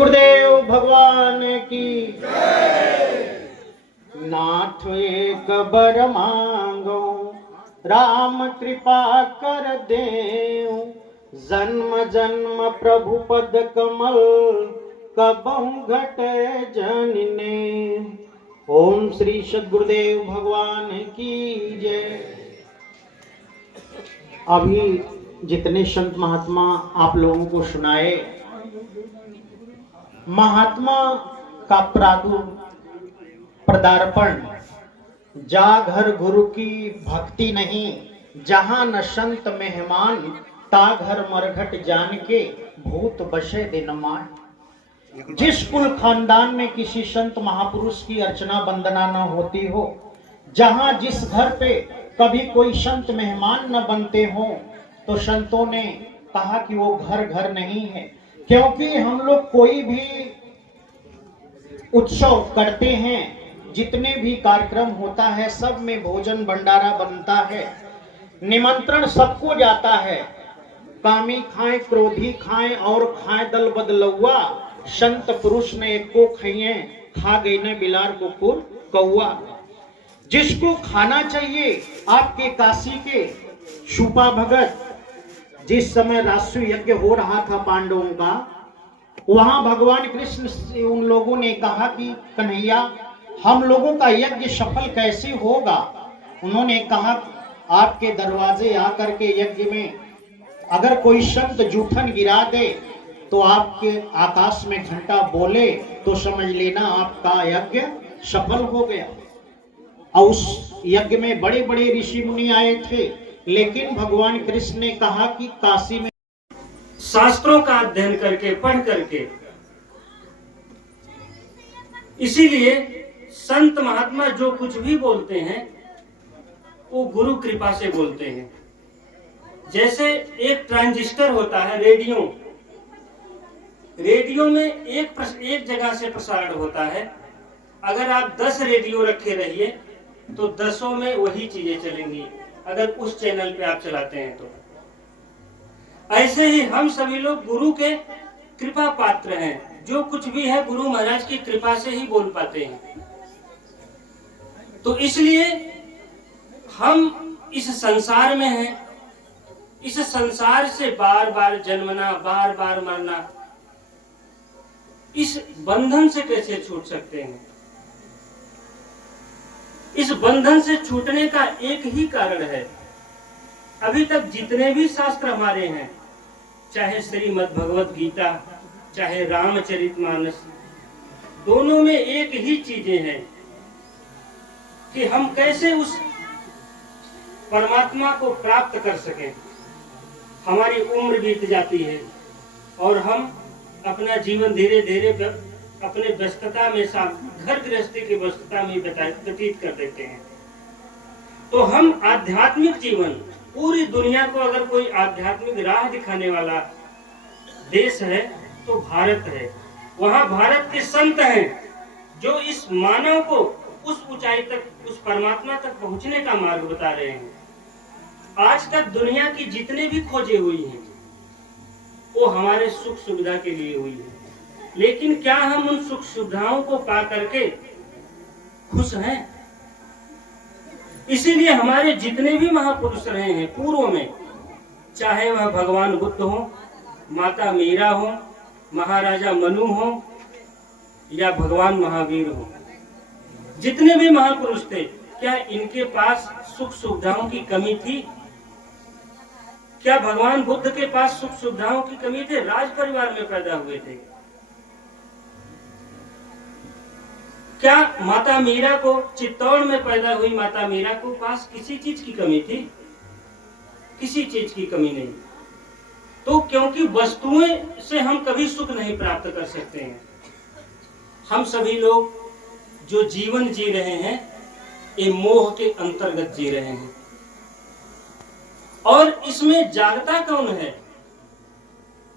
सद्गुरुदेव भगवान की नाथ एक बर मांगो राम कृपा कर देव जन्म जन्म प्रभु पद कमल कबहु घटे जनने। ओम श्री सद्गुरुदेव भगवान की जय। अभी जितने संत महात्मा आप लोगों को सुनाए, महात्मा का पदार्पण जा घर गुरु की भक्ति नहीं, जहां न संत मेहमान ता घर मरघट जान के भूत बसे दिन मान। जिस कुल खानदान में किसी संत महापुरुष की अर्चना वंदना न होती हो, जहां जिस घर पे कभी कोई संत मेहमान न बनते हो, तो संतों ने कहा कि वो घर घर नहीं है। क्योंकि हम लोग कोई भी उत्सव करते हैं, जितने भी कार्यक्रम होता है, सब में भोजन भंडारा बनता है, निमंत्रण सबको जाता है। कामी खाए क्रोधी खाए और खाए दल बदलुआ, संत पुरुष ने एक को खाइए खा गई ने बिलार कुकुर कौआ। जिसको खाना चाहिए, आपके काशी के शूपा भगत, जिस समय राष्ट्र यज्ञ हो रहा था पांडवों का, वहां भगवान कृष्ण से उन लोगों ने कहा कि कन्हैया हम लोगों का यज्ञ सफल कैसे होगा। उन्होंने कहा आपके दरवाजे आकर के यज्ञ में अगर कोई संत जूठन गिरा दे तो आपके आकाश में घंटा बोले तो समझ लेना आपका यज्ञ सफल हो गया। और उस यज्ञ में बड़े बड़े ऋषि मुनि आए थे, लेकिन भगवान कृष्ण ने कहा कि काशी में शास्त्रों का अध्ययन करके पढ़ करके, इसीलिए संत महात्मा जो कुछ भी बोलते हैं वो गुरु कृपा से बोलते हैं। जैसे एक ट्रांजिस्टर होता है, रेडियो में एक जगह से प्रसारण होता है। अगर आप 10 रेडियो रखे रहिए तो 10 में वही चीजें चलेंगी, अगर उस चैनल पे आप चलाते हैं तो। ऐसे ही हम सभी लोग गुरु के कृपा पात्र हैं, जो कुछ भी है गुरु महाराज की कृपा से ही बोल पाते हैं। तो इसलिए हम इस संसार में हैं, इस संसार से बार बार जन्मना, बार बार मरना, इस बंधन से कैसे छूट सकते हैं। इस बंधन से छूटने का एक ही कारण है। अभी तक जितने भी शास्त्र हमारे हैं, चाहे श्रीमद् भगवत गीता, चाहे रामचरितमानस, दोनों में एक ही चीजें हैं कि हम कैसे उस परमात्मा को प्राप्त कर सकें। हमारी उम्र बीत जाती है और हम अपना जीवन धीरे धीरे अपने व्यस्तता में, घर गृहस्थी की व्यस्तता में व्यतीत कर देते हैं। तो हम आध्यात्मिक जीवन, पूरी दुनिया को अगर कोई आध्यात्मिक राह दिखाने वाला देश है तो भारत है। वहां भारत के संत हैं जो इस मानव को उस ऊंचाई तक, उस परमात्मा तक पहुंचने का मार्ग बता रहे हैं। आज तक दुनिया की जितने भी खोजें हुई हैं वो हमारे सुख सुविधा के लिए हुई है, लेकिन क्या हम उन सुख सुविधाओं को पा करके खुश हैं? इसीलिए हमारे जितने भी महापुरुष रहे हैं पूर्व में, चाहे वह भगवान बुद्ध हो, माता मीरा हो, महाराजा मनु हो या भगवान महावीर हो, जितने भी महापुरुष थे, क्या इनके पास सुख सुविधाओं की कमी थी? क्या भगवान बुद्ध के पास सुख सुविधाओं की कमी थी? राज परिवार में पैदा हुए थे। क्या माता मीरा को, चित्तौड़ में पैदा हुई माता मीरा को पास किसी चीज की कमी थी? किसी चीज की कमी नहीं। तो क्योंकि वस्तुएं से हम कभी सुख नहीं प्राप्त कर सकते हैं। हम सभी लोग जो जीवन जी रहे हैं, ये मोह के अंतर्गत जी रहे हैं। और इसमें जागता कौन है?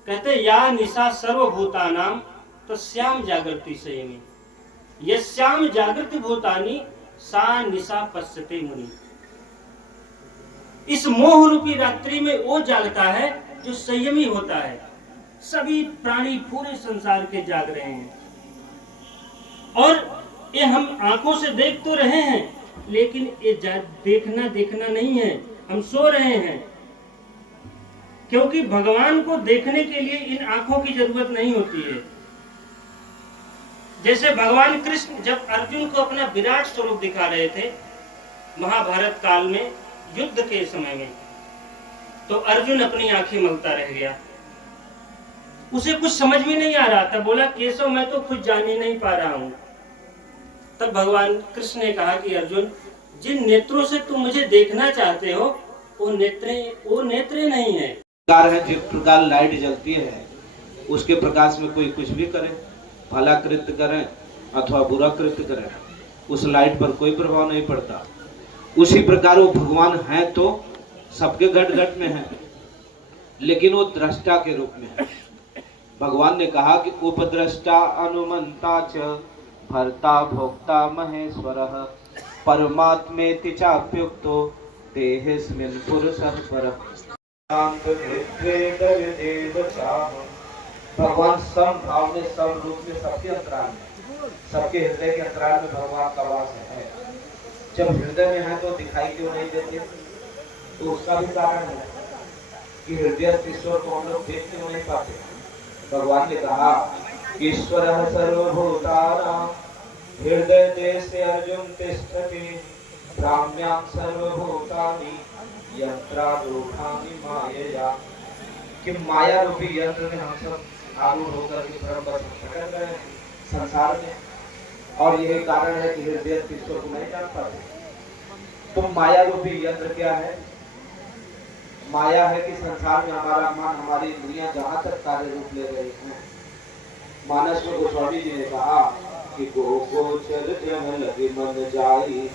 कहते या निशा सर्वभूतानाम तस्याम जागृति संयमी, यस्याम जागृति भूतानि सा निशा पश्यते मुनि। इस मोह रूपी रात्रि में वो जागता है जो संयमी होता है। सभी प्राणी पूरे संसार के जाग रहे हैं। और ये हम आंखों से देख तो रहे हैं, लेकिन ये देखना नहीं है, हम सो रहे हैं। क्योंकि भगवान को देखने के लिए इन आंखों की जरूरत नहीं होती है। जैसे भगवान कृष्ण जब अर्जुन को अपना विराट स्वरूप दिखा रहे थे महाभारत काल में, युद्ध के समय में, तो अर्जुन अपनी आंखें मलता रह गया। उसे कुछ समझ में नहीं आ रहा था। बोला, केशव मैं तो कुछ जान ही नहीं पा रहा हूं। तब भगवान कृष्ण ने कहा कि अर्जुन, जिन नेत्रों से तुम मुझे देखना चाहते हो वो नेत्रे नहीं है। प्रकार है, जिस प्रकार लाइट जलती है उसके प्रकाश में कोई कुछ भी करे, भला कृत्य करें अथवा बुरा कृत्य करें, उस लाइट पर कोई प्रभाव नहीं पड़ता। उसी प्रकार वो भगवान है तो सबके घट घट में है, लेकिन वो दृष्टा के रूप में है। भगवान ने कहा कि उपद्रष्टा अनुमंता च भर्ता भोक्ता महेश्वरः परमात्मेति चाप्युक्तो देहेस्मिन् पुरुषः परः। भगवान सम भाव में, सम रूप में, सबके अंतराल में, सबके हृदय के अंतराल में भगवान का वास है। जब हृदय में है तो दिखाई क्यों नहीं देते? तो उसका भी कारण है कि हृदय ईश्वर को हम लोग देख क्यों नहीं पाते। भगवान ने कहा, ईश्वरः सर्वभूतानां हृदय देशे अर्जुन तिष्ठति ब्राह्म्यां सर्वभूतानि यंत्रारूढ़ानि मायया। कि माया रूपी यंत्र में हम सब आरूढ़ होकर के भ्रम बस भटक रहे हैं संसार में, और यही कारण है कि हृदय ईश्वर को नहीं जान पाते। तो माया रूपी यंत्र क्या है? माया है कि संसार में हमारा मन, हमारी इंद्रियां जहां तक कार्य रूप ले रही हैं। मानस में गोस्वामी जी ने कहा कि गोचर जहाँ लगे मन जाई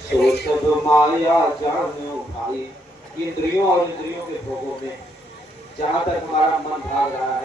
सो सब माया जानो भाई। इंद्रियों और इंद्रियों के भोगों में जहाँ तक हमारा मन भाग रहा है